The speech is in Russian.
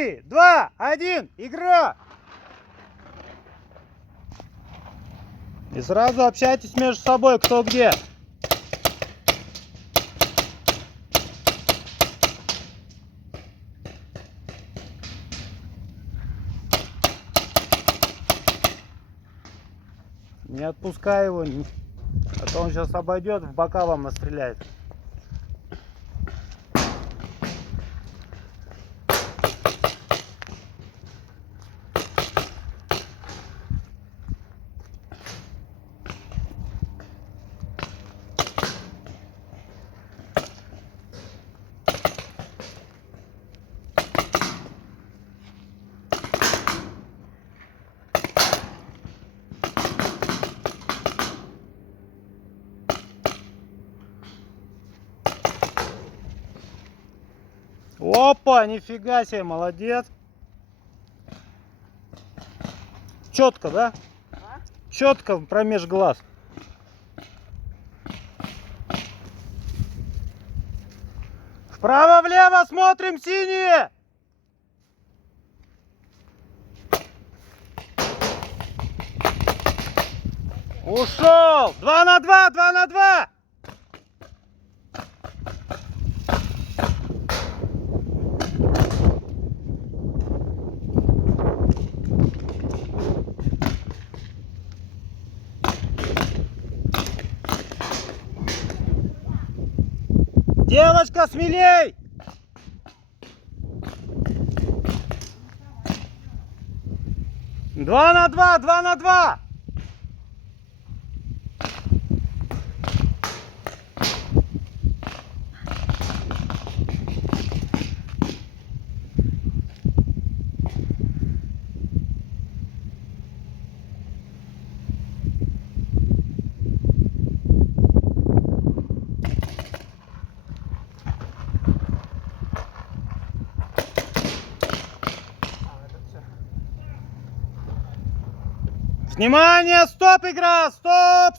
3, 2, 1, игра! И сразу общайтесь между собой, кто где. Не отпускай его, а то он сейчас обойдет, в бока вам настреляет. Опа, нифига себе, молодец. Четко, да? Четко промеж глаз. Вправо-влево смотрим, синие. Ушел. 2 на 2, 2 на 2. Девочка, смелей! Два на два, 2 на 2. Внимание, стоп, игра, стоп!